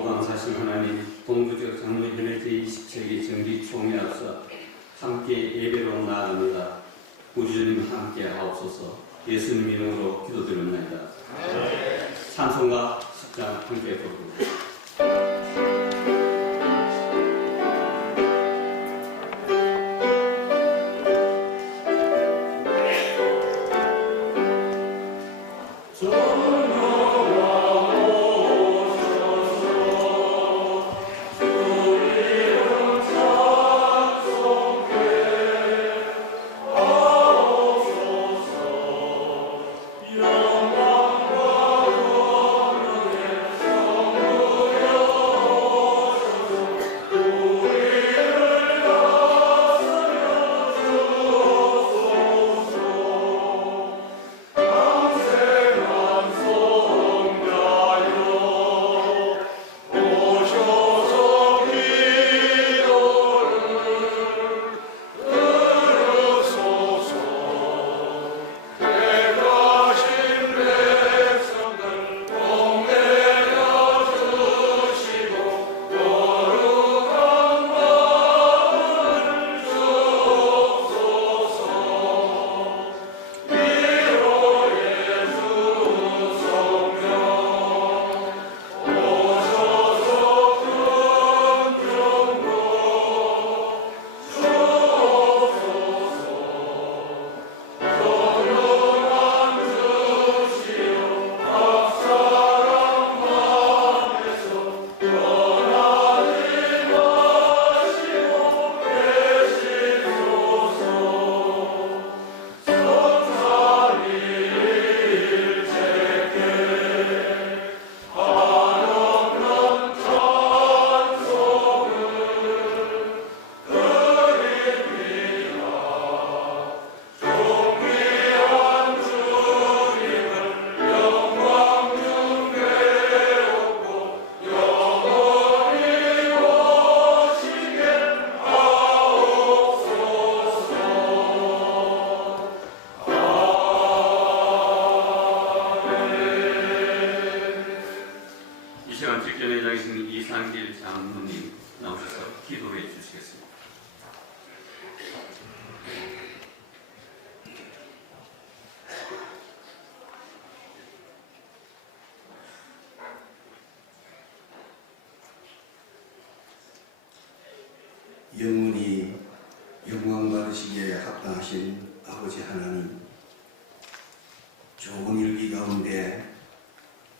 크고 강사신 하나님, 동부지역 장로협회 제27기 정기총회 앞서 함께 예배로 나아갑니다. 우리 주님 함께 하옵소서. 예수님 이름으로 기도드립니다. 찬송가 10장 함께 부르고 이상길 장로님 나오셔서 기도해 주시겠습니다. 영원히 영광 받으시기에 합당하신 아버지 하나님, 좋은 일기 가운데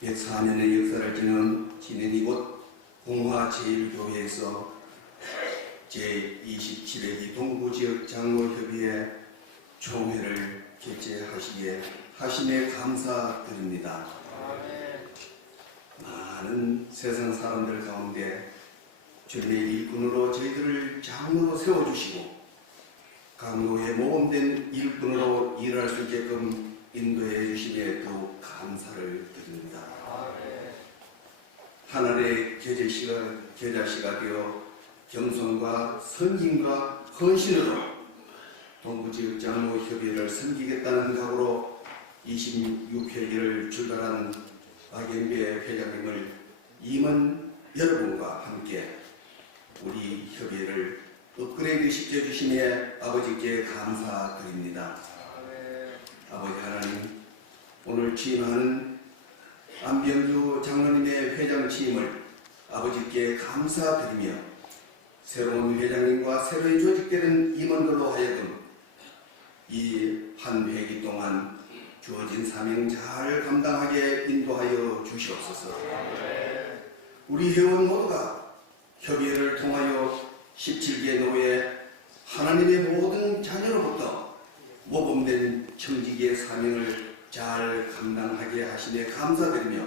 104년의 역사를 지닌 이곳 봉화제일교회에서 제27회기 동부지역 장로협의회 총회를 개최하시기에 하심에 감사드립니다. 많은 세상 사람들 가운데 주님의 일꾼으로 저희들을 장로로 세워주시고 강로에 모범된 일꾼으로 일할 수 있게끔 인도해 주심에 더욱 감사를 드립니다. 하늘의 계자씨가 되어 겸손과 선진과 헌신으로 동부지역 장로협의회를 섬기겠다는 각오로 26회기를 출발한 박영배 회장님을 임원 여러분과 함께 우리 협의회를 업그레이드 시켜주심에 아버지께 감사드립니다. 아버지 하나님, 오늘 취임하는 안병주 장로님의 회장 취임을 아버지께 감사드리며 새로운 회장님과 새로이 조직되는 임원들로 하여금 이 한 회기 동안 주어진 사명 잘 감당하게 인도하여 주시옵소서. 우리 회원 모두가 협의회를 통하여 17개 노회 하나님의 모든 자녀로부터 모범된 청지기의 사명을 잘 감당하게 하시네 감사드리며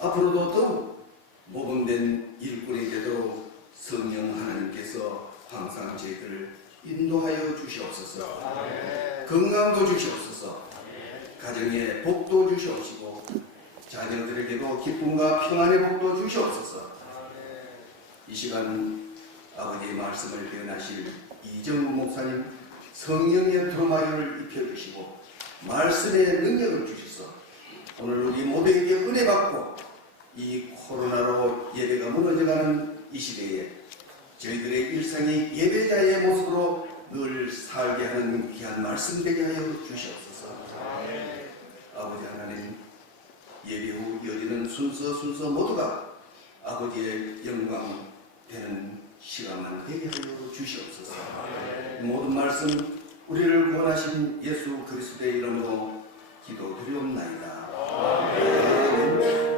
앞으로도 더욱 모범된 일꾼이 되도록 성령 하나님께서 항상 저희들을 인도하여 주시옵소서. 건강도 주시옵소서. 가정에 복도 주시옵시고 자녀들에게도 기쁨과 평안의 복도 주시옵소서. 이 시간 아버지의 말씀을 변하실 이정우 목사님 성령의 드라마를 입혀주시고 말씀의 능력을 주셔서 오늘 우리 모두에게 은혜 받고 이 코로나로 예배가 무너져가는 이 시대에 저희들의 일상이 예배자의 모습으로 늘 살게 하는 귀한 말씀 되게 하여 주시옵소서. 아버지 하나님, 예배 후 이어지는 순서 모두가 아버지의 영광 되는 시간만 되게 하여 주시옵소서. 모든 말씀 우리를 구원하신 예수 그리스도의 이름으로 기도드리옵나이다. 아멘.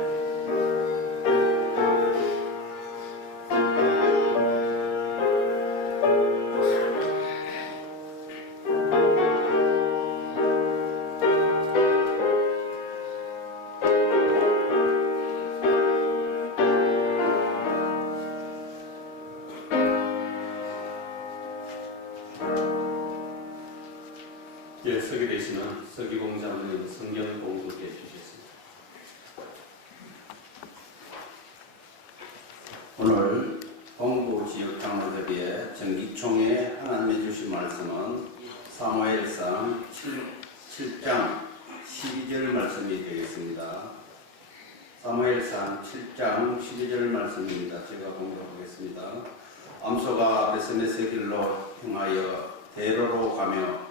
예, 서기 되시는 서기공장님 성경 공독해 주셨습니다. 오늘 동부지역장로협의회 정기총회 하나님의 주신 말씀은 사무엘상 7장 12절 말씀이 되겠습니다. 사무엘상 7장 12절 말씀입니다. 제가 공독하겠습니다. 암소가 베스메스 길로 향하여 대로로 가며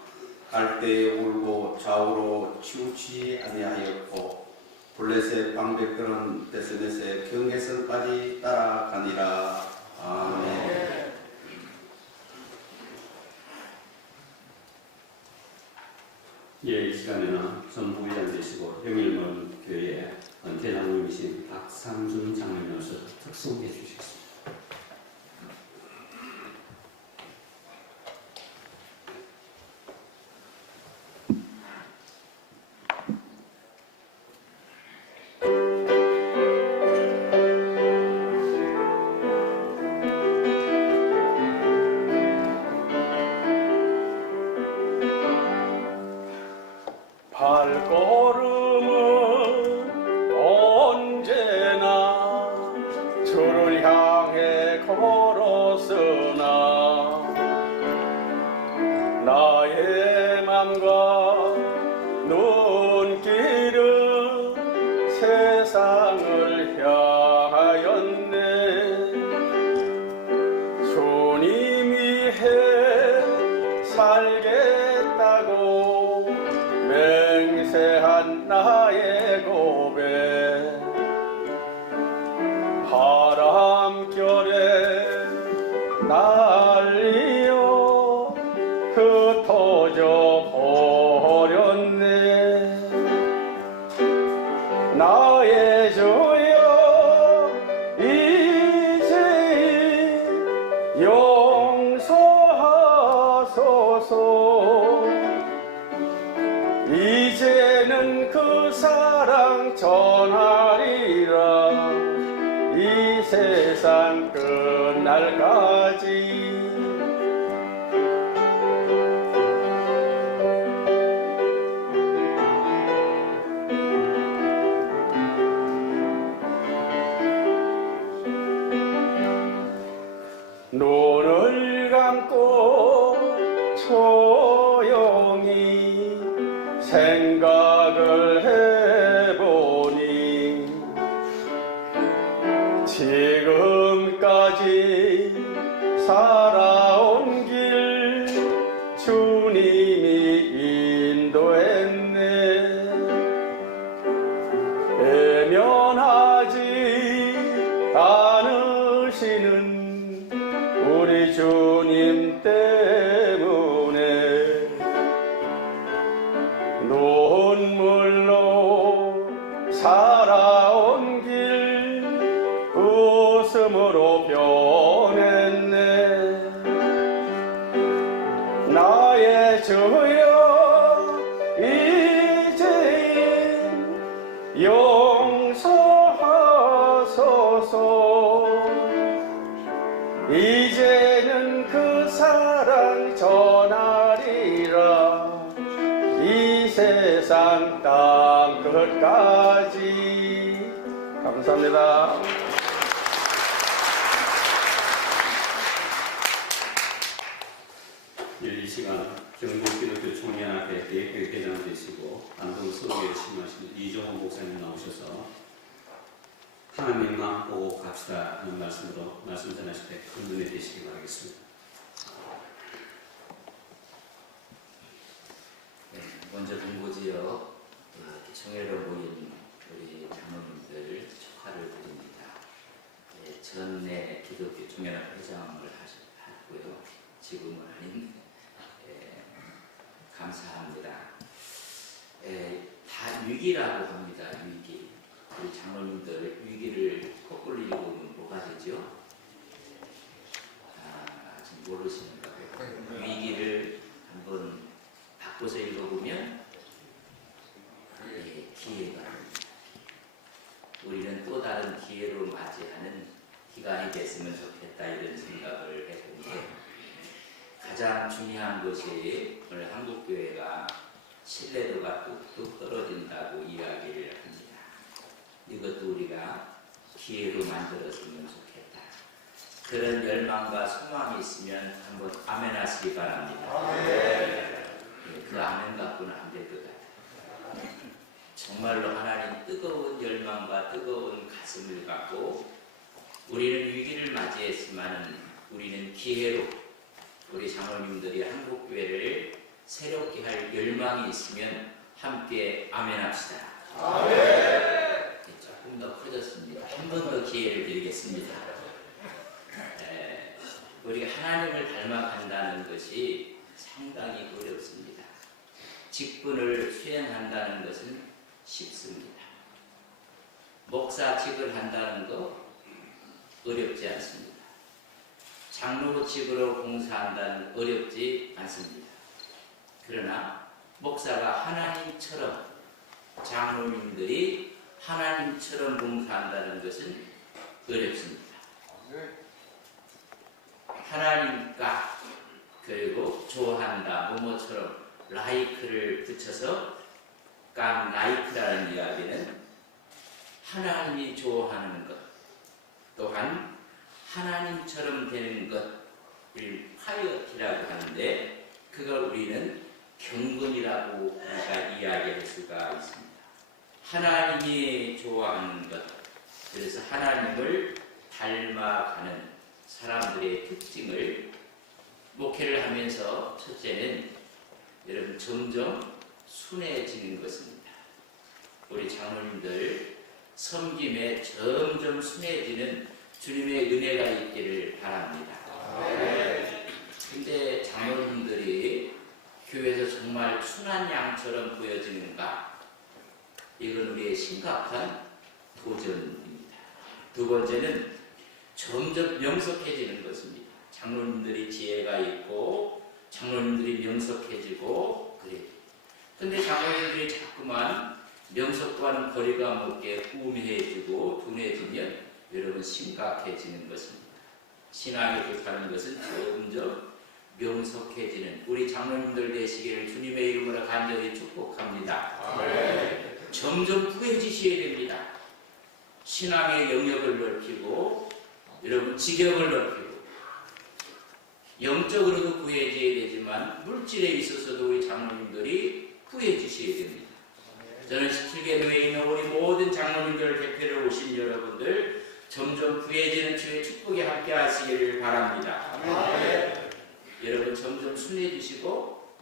갈대에 울고 좌우로 치우치 아니하였고 블레셋 방백들은 베스메스의 경계선까지 따라가니라. 아멘. 예, 이 시간에는 전부위원 되시고 영일문 교회 대장님이신 박상준 장로님으로서 특송해 주시겠습니다. 발걸음은 언제나 주를 향해 걸었으나 나의 맘과 눈길은 세상을 향하였네. 주님이 해 살겠다고 맹세한 나의 고백, 바람결에 날리어 흩어져 버렸네. 나의 주여 이제 용서하소서. 이제는 그 사랑 전하리라. 이 세상 끝날까지. 눈을 감고 조용히 생각을 해보니 지금까지 살아온 길 주님이 인도했네. 외면하지 않으시는 우리 주님 때문에 눈물로 살아온 길 웃음으로 변했네. 나의 주여 이제는 용서하소서. 이제는 그 사랑 전하리라. 이 세상 땅 끝까지. 감사합니다. 이 시간 경북기독교 총회연합회 대표회장 되시고 안동 서구에 심하신 이종호 목사님 나오셔서 하나님만 보고 갑시다 하는 말씀으로 말씀 전하실 때 큰 눈에 되시기 바라겠습니다. 네, 먼저 동부지역 청회로 모인 우리 장로님들 축하를 드립니다. 네, 전에 기독교 총연합 회장을 하고요. 지금은 아닌 감사합니다. 다 위기라고 합니다. 위기. 우리 장로님들 위기를 거꾸로 읽으면 뭐가 되죠? 아직 모르시는가 봐요. 위기를 한번 바꿔서 읽어보면 기회가 됩니다. 우리는 또 다른 기회로 맞이하는 기간이 됐으면 좋겠다 이런 생각을 했는데 가장 중요한 것이 오늘 한국교회가 신뢰도가 뚝뚝 떨어진다고 이야기를 합니다. 이것도 우리가 기회로 만들었으면 좋겠다. 그런 열망과 소망이 있으면 한번 아멘 하시기 바랍니다. 그 아멘 갖고는 안 될 것 같아요. 정말로 하나님 뜨거운 열망과 뜨거운 가슴을 갖고 우리는 위기를 맞이했지만 우리는 기회로 우리 장로님들이 한국교회를 새롭게 할 열망이 있으면 함께 아멘 합시다. 조금 더 커졌습니다. 한 번 더 기회를 드리겠습니다. 우리가 하나님을 닮아간다는 것이 상당히 어렵습니다. 직분을 수행한다는 것은 쉽습니다. 목사직을 한다는 거 어렵지 않습니다. 장로직으로 봉사한다는 어렵지 않습니다. 그러나 목사가 하나님처럼 장로님들이 하나님처럼 봉사한다는 것은 어렵습니다. 하나님과 그리고 좋아한다 뭐뭐처럼 라이크를 붙여서 라이크라는 이야기는 하나님이 좋아하는 것 또한 하나님처럼 되는 것을 파이어티라고 하는데 그걸 우리는 경건이라고 우리가 이야기할 수가 있습니다. 하나님이 좋아하는 것 그래서 하나님을 닮아가는 사람들의 특징을 목회를 하면서 첫째는 여러분 점점 순해지는 것입니다. 우리 장로님들 섬김에 점점 순해지는 주님의 은혜가 있기를 바랍니다. 근데 장로님들이 교회에서 정말 순한 양처럼 보여지는가? 이건 우리의 심각한 도전입니다. 두 번째는 점점 명석해지는 것입니다. 장로님들이 지혜가 있고 장로님들이 명석해지고 그래요. 근데 장로님들이 자꾸만 명석과는 거리가 멀게 우매해지고 둔해지면 여러분 심각해지는 것입니다. 신앙이 좋다는 것은 점점 명석해지는 우리 장로님들 되시기를 주님의 이름으로 간절히 축복합니다. 점점 부해지셔야 됩니다. 신앙의 영역을 넓히고 여러분 직역을 넓히고 영적으로도 부해져야 되지만 물질에 있어서도 우리 장로님들이 부해지셔야 됩니다. 저는 17개 교회에 있는 우리 모든 장로님들 대표로 오신 여러분들 점점 부해지는 주의 축복에 함께 하시기를 바랍니다. 여러분 점점 순해지시고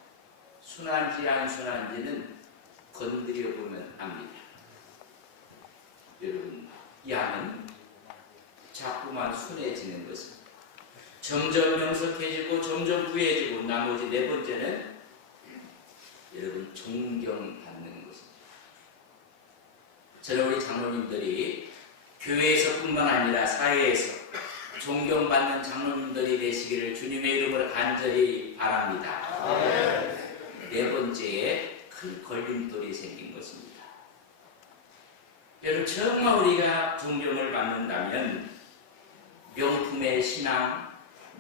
순한지 안 순한지는 건드려 보면 압니다. 여러분 양은 자꾸만 순해지는 것은 점점 명석해지고 점점 부해지고 나머지 네 번째는 여러분 존경받는 것입니다. 저는 우리 장로님들이 교회에서뿐만 아니라 사회에서 존경받는 장로님들이 되시기를 주님의 이름으로 간절히 바랍니다. 네 번째에 큰 걸림돌이 생긴 것입니다. 여러분 정말 우리가 존경을 받는다면 명품의 신앙,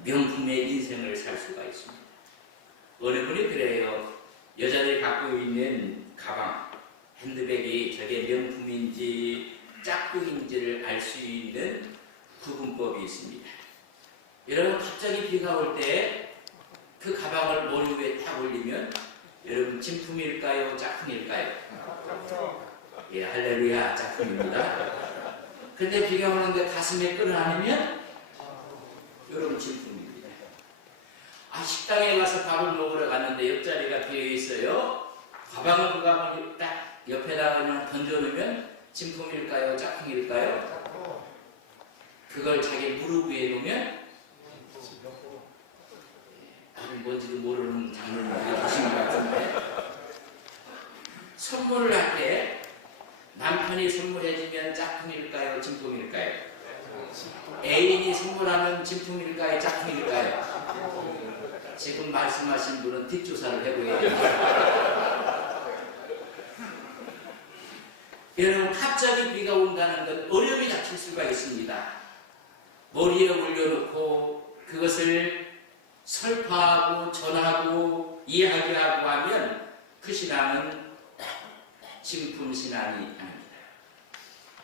명품의 인생을 살 수가 있습니다. 어느 분이 그래요. 여자들이 갖고 있는 가방, 핸드백이 저게 명품인지 짝꿍인지를 알 수 있는 구분법이 있습니다. 여러분 갑자기 비가 올 때 그 가방을 머리 위에 탁 올리면 여러분 진품일까요? 짝꿍일까요? 예, 할렐루야 짝꿍입니다. 근데 비가 오는데 가슴에 끌어안으면 여러분 진품입니다. 식당에 가서 밥을 먹으러 갔는데 옆자리가 비어 있어요. 가방을 그 가방을 딱 옆에다 그냥 던져놓으면 진품일까요? 짝퉁일까요? 그걸 자기 무릎 위에 놓으면 뭔지도 모르는 장면이 계신 것 같은데, 선물을 할 때 남편이 선물해주면 짝퉁일까요? 진품일까요? 애인이 선물하면 진품일까요? 짝퉁일까요? 지금 말씀하신 분은 뒷조사를 해보여야 됩니다. 여러분, 갑자기 비가 온다는 건 어려움이 닥칠 수가 있습니다. 머리에 올려놓고 그것을 설파하고 전하고 이야기하고 하면 그 신앙은 진품 신앙이 아닙니다.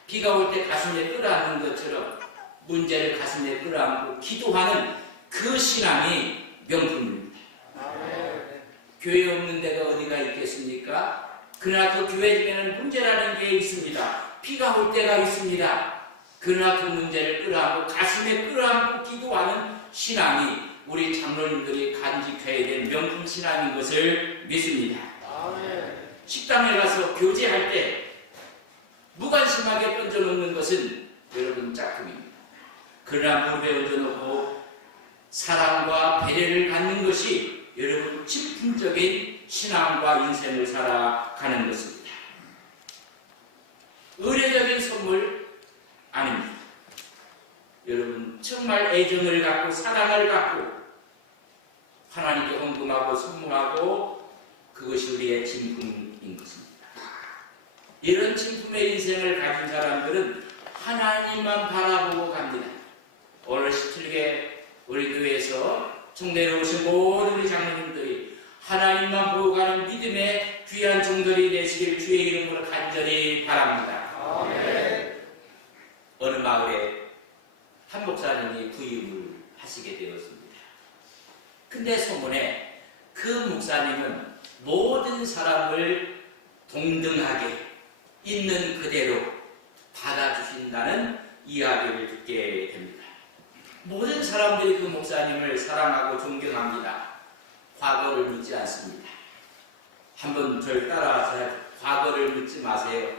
비가 올 때 가슴에 끌어안는 것처럼 문제를 가슴에 끌어안고 기도하는 그 신앙이 명품입니다. 교회 없는 데가 어디가 있겠습니까? 그러나 그 교회 중에는 문제라는 게 있습니다. 비가 올 때가 있습니다. 그러나 그 문제를 끌어안고 가슴에 끌어안고 기도하는 신앙이 우리 장로님들이 간직해야 될 명품 신앙인 것을 믿습니다. 식당에 가서 교제할 때 무관심하게 던져놓는 것은 여러분 짝퉁입니다. 그러나 무릎에 얹어놓고 사랑과 배려를 갖는 것이 여러분 진품적인 신앙과 인생을 살아가는 것입니다. 의례적인 선물 아닙니다. 여러분 정말 애정을 갖고 사랑을 갖고 하나님께 헌금하고 선물하고 그것이 우리의 진품인 것입니다. 이런 진품의 인생을 가진 사람들은 하나님만 바라보고 갑니다. 오늘 17개 우리 교회에서 총대로 오신 모든 우리 장로님들이 하나님만 보고 가는 믿음의 귀한 종들이 되시길 주의 이름으로 간절히 바랍니다. 아멘. 어느 마을에 한 목사님이 부임을 하시게 되었습니다. 근데 소문에 그 목사님은 모든 사람을 동등하게 있는 그대로 받아주신다는 이야기를 듣게 됩니다. 모든 사람들이 그 목사님을 사랑하고 존경합니다. 과거를 묻지 않습니다. 한번 저를 따라와서 과거를 묻지 마세요.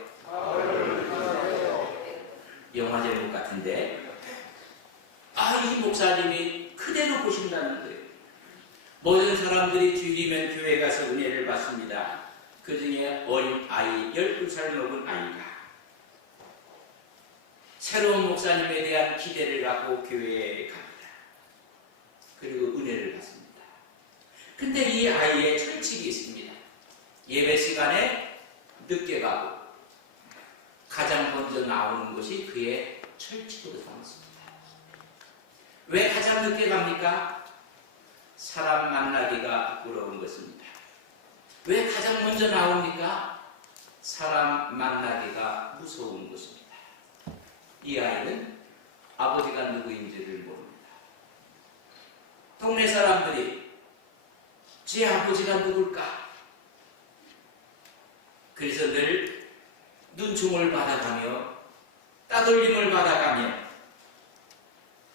영화 제목 같은데 이 목사님이 그대로 보신다는 거예요. 모든 사람들이 주일이면 교회 가서 은혜를 받습니다. 그 중에 어린 아이, 12살 먹은 아이가 새로운 목사님에 대한 기대를 갖고 교회에 갑니다. 그리고 은혜를 받습니다. 근데 이 아이의 철칙이 있습니다. 예배 시간에 늦게 가고 가장 먼저 나오는 것이 그의 철칙으로 삼았습니다. 왜 가장 늦게 갑니까? 사람 만나기가 부끄러운 것입니다. 왜 가장 먼저 나옵니까? 사람 만나기가 무서운 것입니다. 이 아이는 아버지가 누구인지를 모릅니다. 동네 사람들이 제 아버지가 누굴까? 그래서 늘 눈총을 받아가며 따돌림을 받아가며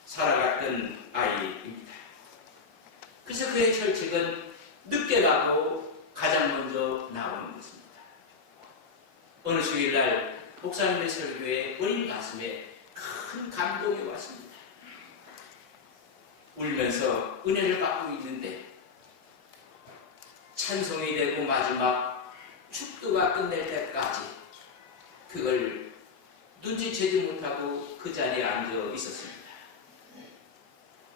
살아갔던 아이입니다. 그래서 그의 철칙은 늦게 가고 가장 먼저 나오는 것입니다. 어느 주일날 목사님의 설교에 어린 가슴에 큰 감동이 왔습니다. 울면서 은혜를 받고 있는데 찬송이 되고 마지막 축도가 끝낼 때까지 그걸 눈치채지 못하고 그 자리에 앉아 있었습니다.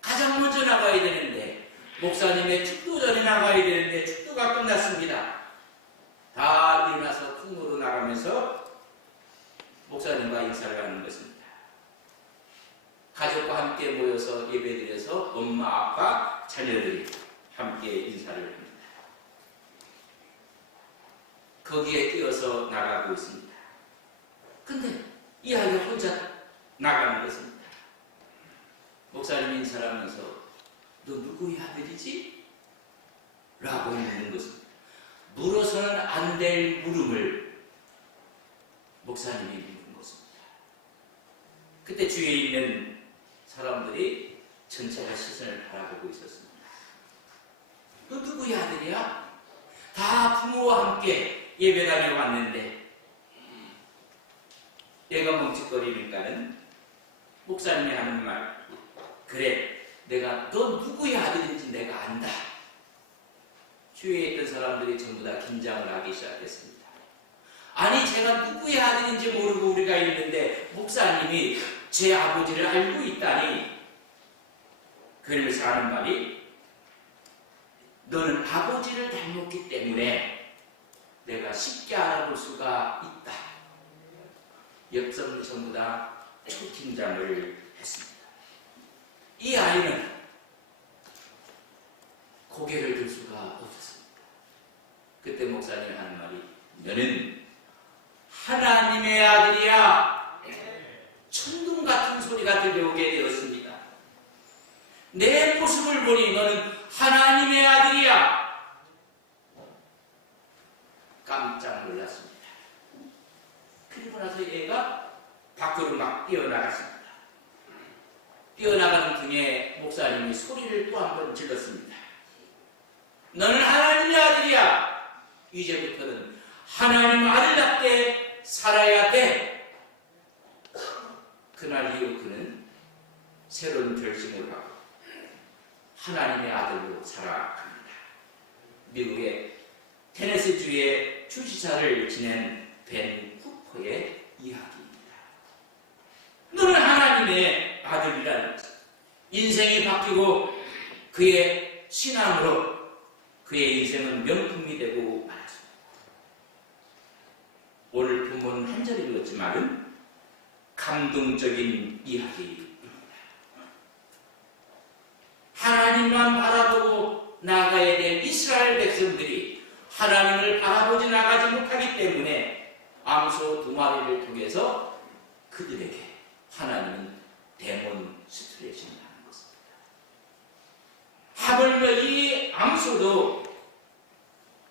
가장 먼저 나가야 되는데 목사님의 축도 전에 나가야 되는데 축도가 끝났습니다. 다 일어나서 풍으로 나가면서 목사님과 인사를 하는 것입니다. 가족과 함께 모여서 예배드려서 엄마, 아빠, 자녀들이 함께 인사를 합니다. 거기에 뛰어서 나가고 있습니다. 근데 이 아이가 혼자 나가는 것입니다. 목사님이 인사를 하면서 너 누구의 아들이지? 라고 묻는 것입니다. 물어서는 안 될 물음을 목사님이 묻는 것입니다. 그때 주위에 있는 사람들이 전체가 시선을 바라보고 있었습니다. 너 누구의 아들이야? 다 부모와 함께 예배당에 왔는데 얘가 멈칫거리니까는 목사님이 하는 말, 그래, 내가 너 누구의 아들인지 내가 안다. 주위에 있던 사람들이 전부 다 긴장을 하기 시작했습니다. 아니, 제가 누구의 아들인지 모르고 우리가 있는데 목사님이 제 아버지를 알고 있다니. 그러면서 하는 말이, 너는 아버지를 닮았기 때문에 내가 쉽게 알아볼 수가 있다. 역성을 전부 다 초긴장을 했습니다. 이 아이는 고개를 들 수가 없었습니다. 그때 목사님이 하는 말이, 너는 하나님의 아들이야. 천둥 같은 소리가 들려오게 되었습니다. 내 모습을 보니 너는 하나님의 아들이야. 깜짝 놀랐습니다. 그리고 나서 얘가 밖으로 막 뛰어나갔습니다. 뛰어나가는 중에 목사님이 소리를 또 한 번 질렀습니다. 너는 하나님의 아들이야. 이제부터는 하나님 아들답게 살아야 돼. 그날 이후 그는 새로운 결심을 하고 하나님의 아들로 살아갑니다. 미국의 테네시주의 주지사를 지낸 벤 쿠퍼의 이야기입니다. 너는 하나님의 아들이라는 것. 인생이 바뀌고 그의 신앙으로 그의 인생은 명품이 되고 말았습니다. 오늘 본문 한 절 읽었지만 감동적인 이야기입니다. 하나님만 바라보고 나가야 될 이스라엘 백성들이 하나님을 바라보지 나가지 못하기 때문에 암소 2마리를 통해서 그들에게 하나님은 데몬스트레이션을 하는 것입니다. 하물며 이 암소도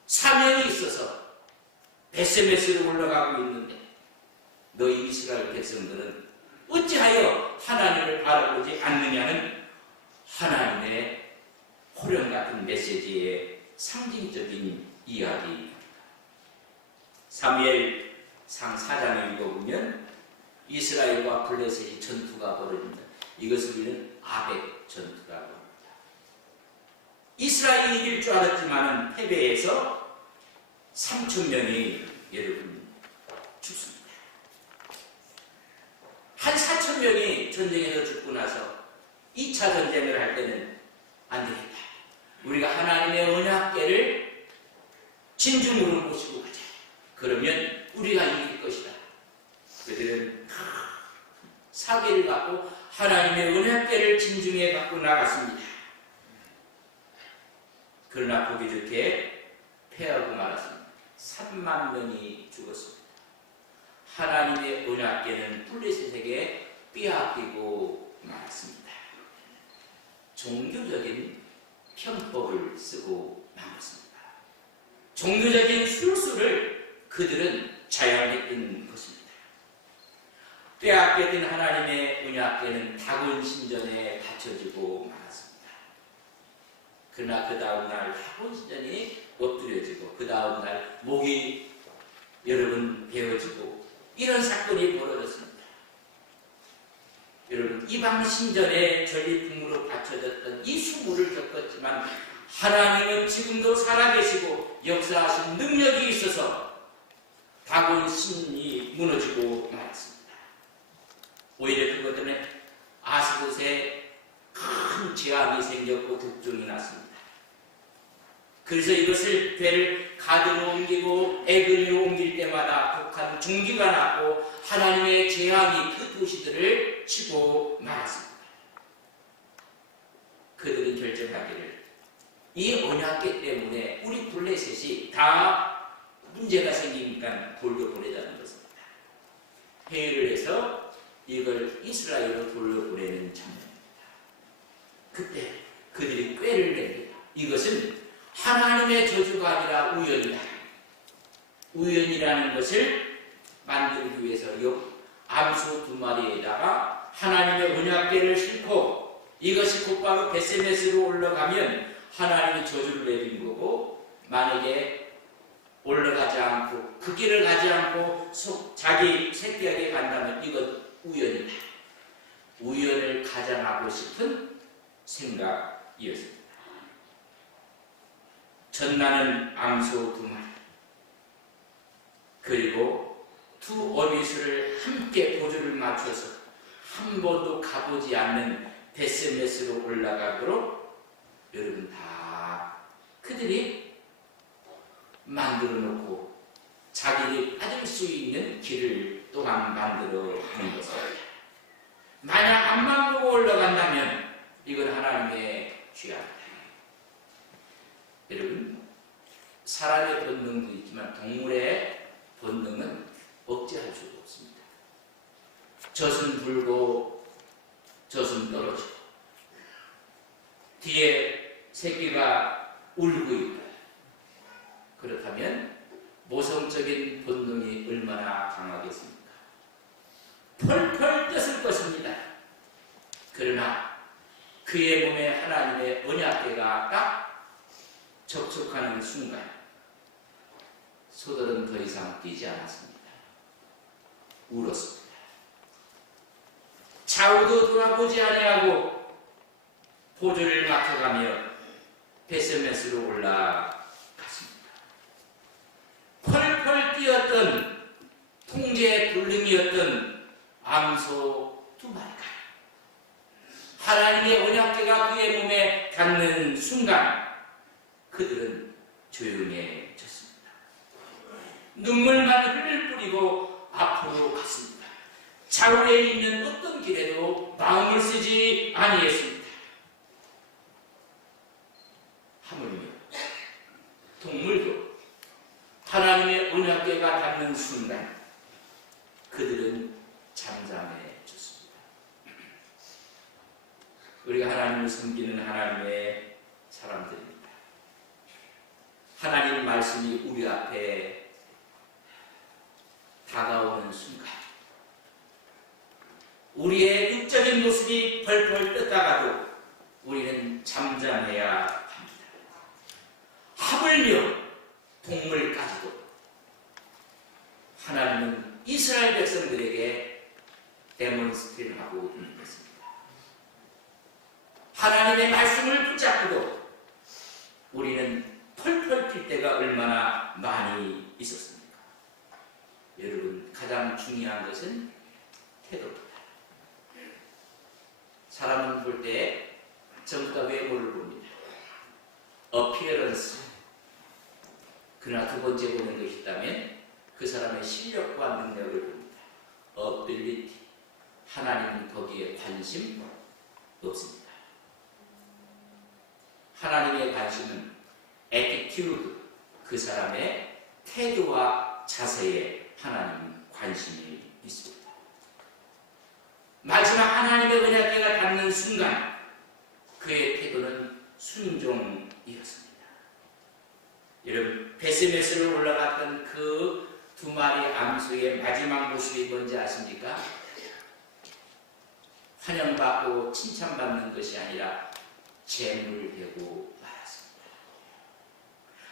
사명이 있어서 베세메스로 올라가고 있는데 너희 이스라엘 백성들은 어찌하여 하나님을 바라보지 않느냐는 하나님의 호령 같은 메시지의 상징적인 이야기입니다. 사무엘상 4장을 읽어보면 이스라엘과 블레셋이 전투가 벌어집니다. 이것을 우리는 아벡 전투라고 합니다. 이스라엘이 이길 줄 알았지만 패배해서 3,000명이 여러분 죽습니다. 한 4,000명이 전쟁에서 죽고 나서 2차 전쟁을 할 때는 안 되겠다. 우리가 하나님의 언약궤를 진중으로 모시고 가자. 그러면 우리가 이길 것이다. 그들은 사기를 갖고 하나님의 언약궤를 진중에 갖고 나갔습니다. 그러나 보기 좋게 패하고 말았습니다. 3만 명이 죽었습니다. 하나님의 언약궤는 블레셋에게 빼앗기고 말았습니다. 종교적인 편법을 쓰고 말았습니다. 종교적인 술수를 그들은 자양했던 것입니다. 빼앗겼던 하나님의 언약궤는 다곤 신전에 바쳐지고 말았습니다. 그러나 그 다음날 다곤 신전이 엎드려지고 그 다음날 목이 여러분 베어지고 이런 사건이 벌어졌습니다. 여러분 이방 신전의 전리품으로 바쳐졌던 이 수고를 겪었지만 하나님은 지금도 살아계시고 역사하신 능력이 있어서 다곤 신이 무너지고 말았습니다. 오히려 그것 때문에 아스돗에 큰 재앙이 생겼고 독종이 났습니다. 그래서 이것을 배를 가드로 옮기고 에그리로 옮길 때마다 독한 중기가 났고 하나님의 재앙이 그 도시들을 치고 말았습니다. 그들은 결정하기를 이 언약궤 때문에 우리 블레셋이 다 문제가 생기니까 돌려보내자는 것입니다. 회의를 해서 이걸 이스라엘로 돌려보내는 장면입니다. 그때 그들이 꾀를 냅니다. 이것은 하나님의 저주가 아니라 우연이다. 우연이라는 것을 만들기 위해서 암소 2마리에다가 하나님의 언약궤를 싣고 이것이 곧바로 베세메스로 올라가면 하나님이 저주를 내린 거고, 만약에 올라가지 않고 그 길을 가지 않고 자기 새끼에게 간다면 이건 우연이다. 우연을 가장하고 싶은 생각이었습니다. 전나는 암소 2마리, 그리고 2 어미수를 함께 보조를 맞춰서 한 번도 가보지 않는 베세메스로 올라가도록 여러분 다 그들이 만들어 놓고 자기들이 빠질 수 있는 길을 또한 만들어 놓은 것입니다. 만약 앞만 보고 올라간다면 이건 하나님의 죄악이다. 여러분, 사람의 본능도 있지만 동물의 본능은 억제할 수가 없습니다. 젖은 불고 젖은 떨어지고 뒤에 새끼가 울고 있다. 그렇다면 모성적인 본능이 얼마나 강하겠습니까? 펄펄 뛰었을 것입니다. 그러나 그의 몸에 하나님의 언약궤가 딱 접촉하는 순간 소들은 더 이상 뛰지 않았습니다. 울었습니다. 좌우도 돌아보지 아니하고 보조를 맡아가며 베세메스로 올라갔습니다. 펄펄 뛰었던 통제 불능이었던 암소 2마리가 하나님의 언약궤가 그의 몸에 닿는 순간 그들은 조용해졌습니다. 눈물만 흘릴 뿐이고 앞으로 갔습니다. 좌우에 있는 어떤 길에도 마음을 쓰지 아니했습니다. 하물며 동물도 하나님의 언약궤가 닿는 순간 그들은 잠잠해졌습니다. 우리가 하나님을 섬기는 하나님의 사람들입니다. 하나님 말씀이 우리 앞에 다가오는 순간 우리의 육적인 모습이 펄펄 떴다가도 우리는 잠잠해야 합니다. 하물며 동물까지도 하나님은 이스라엘 백성들에게 데몬스트레이트를 하고 있는 것입니다. 하나님의 말씀을 붙잡고도 우리는 펄펄 뛸 때가 얼마나 많이 있었습니까? 여러분, 가장 중요한 것은 태도입니다. 사람은 볼 때 전부 다 외모를 봅니다. appearance. 그러나 두 번째 보는 것이 있다면 그 사람의 실력과 능력을 봅니다. ability. 하나님은 거기에 관심 없습니다. 하나님의 관심은 attitude. 그 사람의 태도와 자세에 하나님 관심이 있습니다. 마지막 하나님의 언약궤가 닿는 순간 그의 태도는 순종이었습니다. 여러분, 베세메스를 올라갔던 그 2마리 암소의 마지막 모습이 뭔지 아십니까? 환영받고 칭찬받는 것이 아니라 재물되고 말았습니다.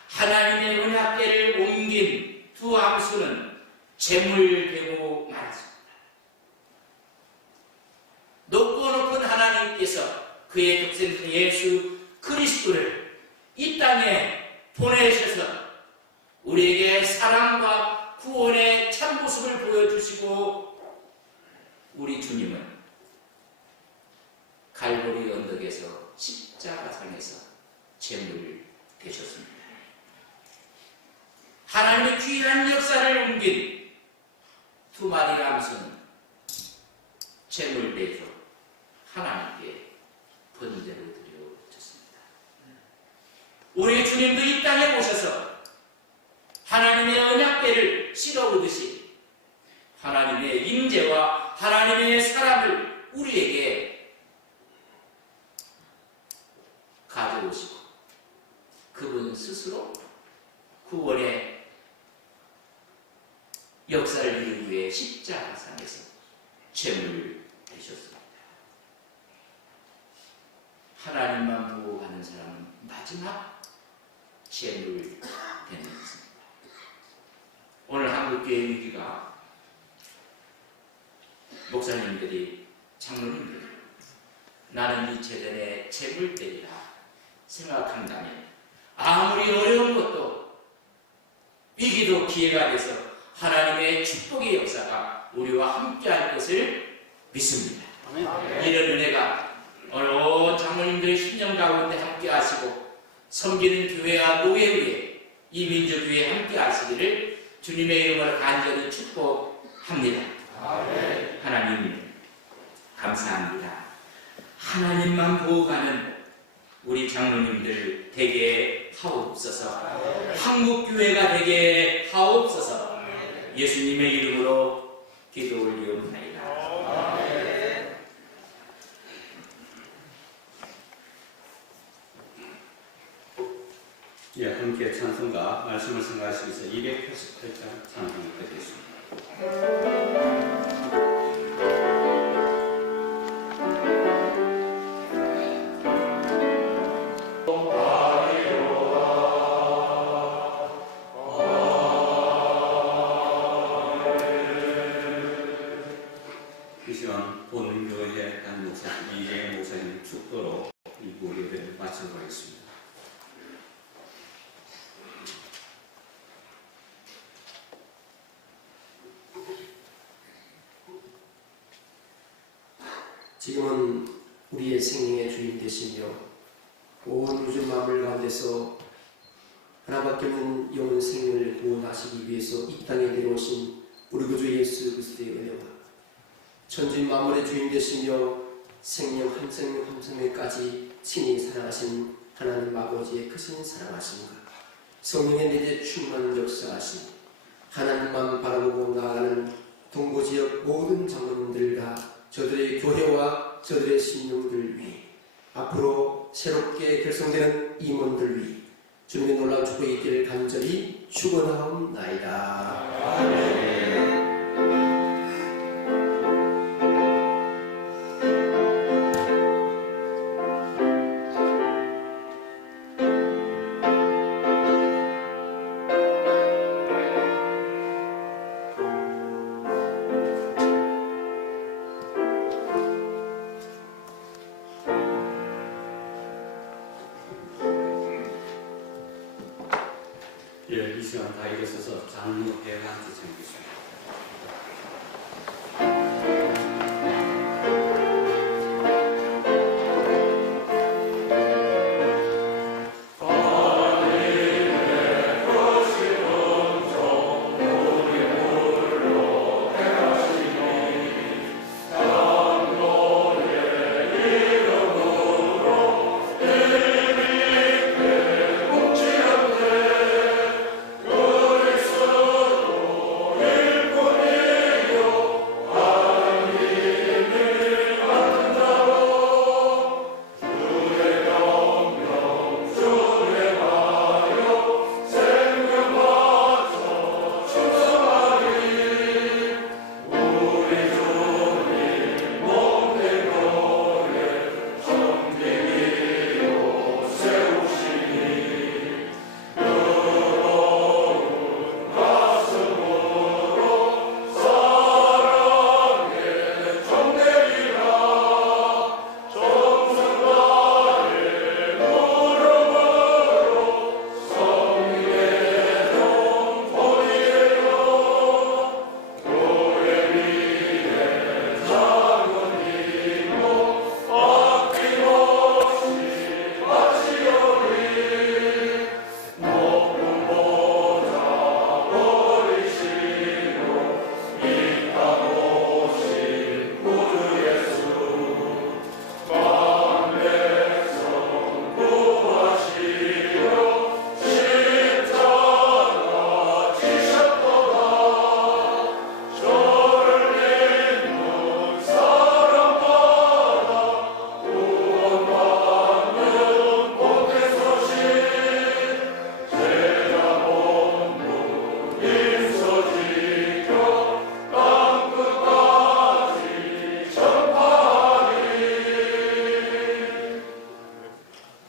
하나님의 언약궤를 옮긴 2 암소는 재물되고 말았습니다. 높고 높은 하나님께서 그의 독생자 예수 그리스도를 이 땅에 보내셔서 우리에게 사랑과 구원의 참모습을 보여주시고 우리 주님은 갈보리 언덕에서 십자가상에서 제물이 되셨습니다. 하나님의 귀한 역사를 옮긴 2마리 암소는 제물대죠. 하나님께 번제로 드려졌습니다. 우리 주님도 이 땅에 오셔서 하나님의 언약궤를 실어오듯이 하나님의 임재와 하나님의 사랑을 우리에게 가져오시고 그분 스스로 구원의 역사를 이루기 위해 십자가상에서 제물을 되셨습니다. 하나님만 보호하는 사람은 마지막 재물 되는 것입니다. 오늘 한국교회 위기가 목사님들이, 장로님들이 나는 이 재단의 재물들이라 생각한다면 아무리 어려운 것도 위기도 기회가 돼서 하나님의 축복의 역사가 우리와 함께할 것을 믿습니다. 이런 은혜가 오늘 온 장로님들의 10년 가운데 함께 하시고 섬기는 교회와 노예 위에 이 민주교회에 함께 하시기를 주님의 이름으로 간절히 축복합니다. 하나님 감사합니다. 하나님만 보호하는 우리 장로님들 되게 하옵소서. 한국교회가 되게 하옵소서. 예수님의 이름으로 기도 올리옵나이다. 예, 함께 찬송가 말씀을 생각하시면서 288장 찬송을 드리겠습니다. 이 시간 본교회 담임 목사님 이재 목사님 축도로 이 무료를 마치도록 하겠습니다. 지금은 우리의 생명의 주인 되시며 온 우주 만물 가운데서 하나밖에 없는 영원 생명을 구원하시기 위해서 이 땅에 내려오신 우리 구주 예수 그리스도의 은혜와 천주인 만물의 주인 되시며 생명 한 생명 한 생명까지 친히 사랑하신 하나님 아버지의 크신 사랑하심과 성령의 내재 충만한 역사하심, 하나님만 바라보고 나아가는 동부지역 모든 장로님들과 저들의 교회와 저들의 신령들 위해 앞으로 새롭게 결성되는 임원들 위해 주님의 놀라운 축복이 있기를 간절히 축원하옵나이다. 아멘. 예, 이 시간 다 일어서서 장로 회관에 참여하겠습니다.